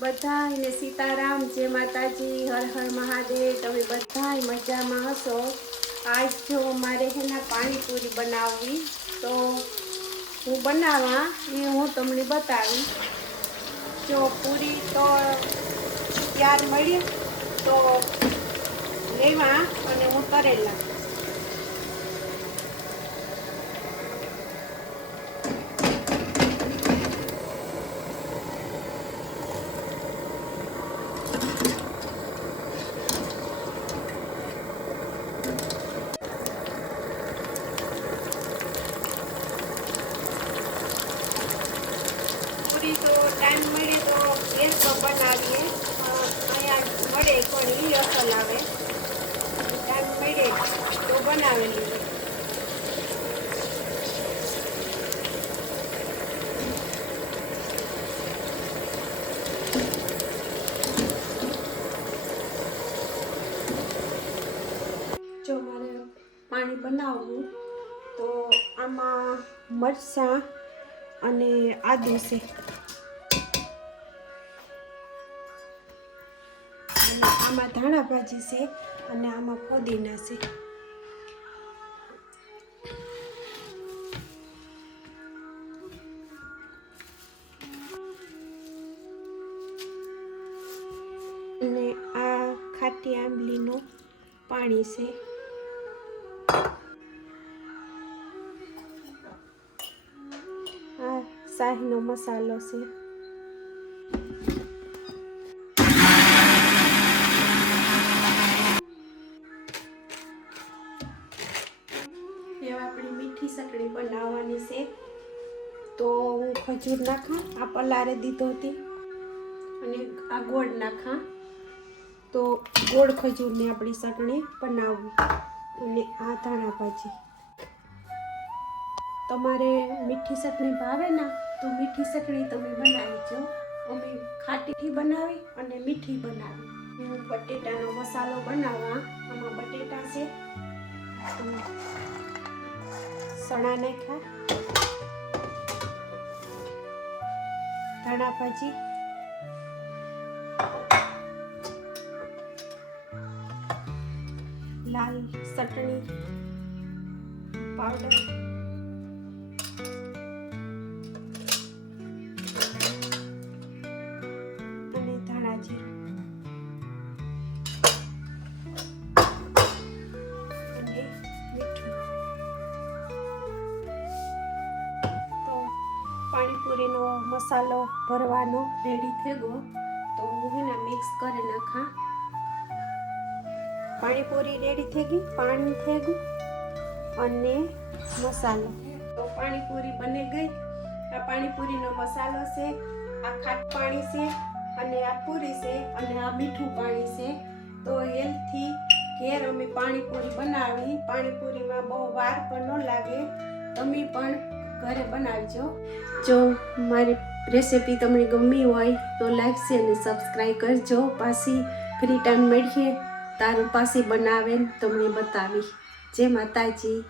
બધાને સીતારામ, જય માતાજી, હર હર મહાદેવ, તમે બધાય મજામાં હશો? આજ જો મારે હેના પાણીપુરી બનાવવી, તો હું બનાવવા એ હું તમને બતાવી. જો પૂરી તો ત્યાર મળી, તો લેવા અને હું તરેલા. પૂરી તો ટાઈમ મળે તો ગેસ તો બનાવીએ. અહીંયા મળે પણ એ અસલ આવે. ટાઈમ મળે તો બનાવેલી જો મારે પાણી બનાવવું, તો આમાં મરચાં અને આદુ છે. અને આમાં ધાણા ભાજી છે અને આમાં ફોદીના છે. અને આ ખાટી આંબલીનું પાણી છે. આ શાહીનો મસાલો છે. આપણી મીઠી સકડી બનાવવાની છે. તો હું ખજૂર નાખા. આ પલારે દીધો હતી. અને આ ગોળ નાખા. તો ગોળ ખજૂરની આપણી ચટણી બનાવવું અને આ ધાણા ભાજી. તમારે મીઠી ચટણી ભાવે ને, તો મીઠી ચટણી તમે બનાવીજો. અમે ખાટીથી બનાવી અને મીઠી બનાવી. હું બટેટાનો મસાલો બનાવવા. આમાં બટેટા છે. સણા નાખ્યા. ધાણા ભાજી. લાલ ચટણી પાવડર પાણીપુરીનો મસાલો ભરવાનો. રેડી થઈ ગયો. તો હું એના મિક્સ કરી નાખા. પાણીપુરી રેડી થઈ ગઈ પાણી થઈ ગયું અને મસાલો. તો પાણીપુરી બની ગઈ. આ પાણીપુરીનો મસાલો છે આ ખાટ પાણી છે અને આ પૂરી છે અને આ મીઠું પાણી છે. તો હેલ્થથી ઘેર અમે પાણીપુરી બનાવી. પાણીપુરીમાં બહુ વાર પણ ન લાગે. તમે પણ ઘરે બનાવજો. જો મારી રેસીપી તમને ગમી હોય તો લાઈક છે અને સબસ્ક્રાઈબ કરજો. પાછી ફ્રી ટાઈમ મળીએ. તારું પાછી બનાવે તમને બતાવી જય માતાજી.